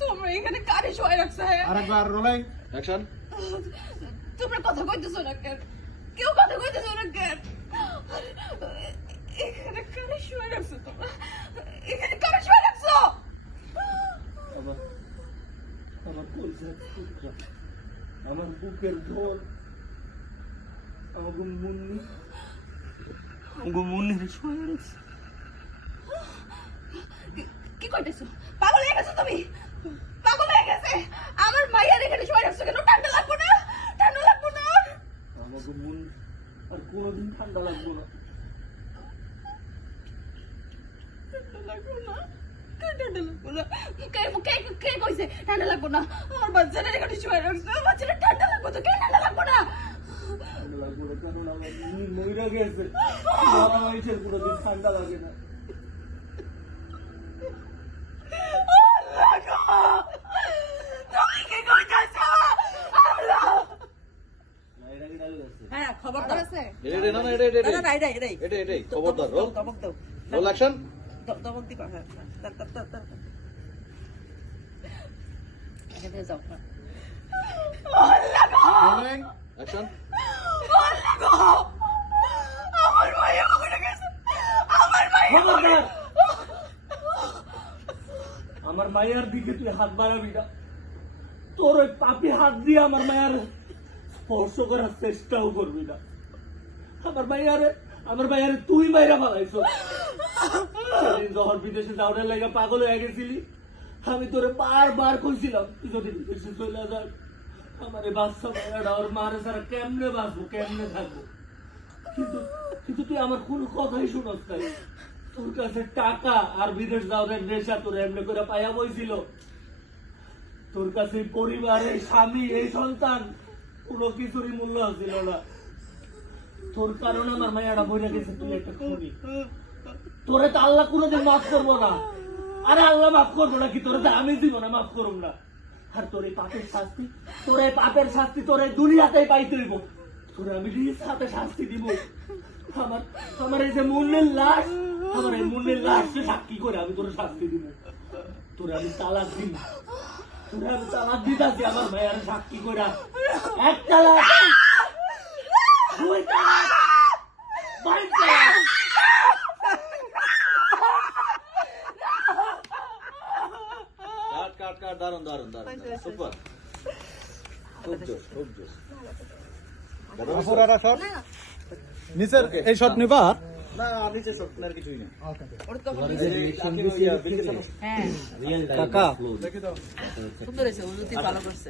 তোমরা এখানে কারে শোয়াই রাখছো? আরেকবার রোলিং অ্যাকশন। তোমরা কথা কইতেছো না কেন? কেউ কথা কইতেছো না কেন? এখানে কারে শোয়াই রাখছো তোমরা? এখানে কারে শোয়াই রাখছো? আমার আমার কলজার টুকরা, আমার বুকের ঢোল, আমাকে মুন্নি শোয়া রাখছে। কি কইতেছো? পাগল হয়ে গেছো তুমি? পাগল হয়ে গেছে? আমার মাইয়ার এখানে শোয়াই রাখছো কেন? ঠান্ডা লাগবো না? ঠান্ডা লাগবো না? আমাকে মন আর কোনোদিন ঠান্ডা লাগবো না। ঠান্ডা লাগবো না? ঠান্ডা লাগবো না? কে কইছে ঠান্ডা লাগবো না? আমার বাচ্চারা এখানে শোয়াই রাখছো, বাচ্চারা ঠান্ডা লাগবো তো? কেন ঠান্ডা লাগবো না? ঠান্ডা লাগবো না কেন? আমার মুন্নি মইরা গেছে, মারা মাইছের কোনোদিন ঠান্ডা লাগে না। হ্যাঁ, খবরদার। এটাই না এটাই এটাই খবরদার। Roll roll action. Rolling action. আমার মাইয়া মরে গেছে, আমার মাইয়া মরে গেছে। আমার মায়ের দিকে তুই হাত বাড়াবি না। তোর ওই পাপি হাত দিয়ে আমার মায়ের স্পর্শ করার চেষ্টাও করবি না। আমার মায়ের তুই মাইরা ফালাইছো। সেদিন যখন বিদেশে যাওয়ার লেগে পাগল হয়ে গেছিলি, আমি তোরে বারবার কইছিলাম তুই যদি বিদেশে চলে যাস, আমার এই বাচ্চা মায়েরা ওর মারে ছাড়া কেমনে বাঁচবো, কেমনে থাকবো। কিন্তু তুই আমার কোনো কথাই শুনস নাই। তোর কাছে টাকা আর বিদেশ যাওয়ার নেশা তোর এমনি করে পাইয়া বইছিল। তোর কাছে পরিবার, এই স্বামী, এই সন্তান কোনো কিছুরই মূল্য ছিল না। তোর কারণে আমার মায়েরা বইরা গেছে। তুই একটা খুনি। তোরে তো আল্লাহ কোনোদিন মাফ করবো না। আরে আল্লাহ মাফ করবো না কি? তোরে তো আমি দিব না, মাফ করুম না। আর তোর এই পাপের শাস্তি, তোর এই দুনিয়াতেই পাইতে হইব। তোরে আমি নিজ হাতে শাস্তি দিব। আমার এই যে মুন্নির লাশ, আমার এই মুন্নির লাশ সাক্ষী করে আমি তোর শাস্তি দিব। তোরে আমি তালাক দিব, তোরে আমি তালাক দিতাছি আমার ভাইয়ার সাক্ষী করে। এক তালাক, দুই তালাক, বাইশ তালাক। কাট দারুন দারুন দারুন সুপার। খুব জোশ খুব জোশ। পুরাটা শট নিচের এই শট নিবা না নিচে শট আর কিছুই না। কাকা সুন্দর হয়েছে, ভালো করছে।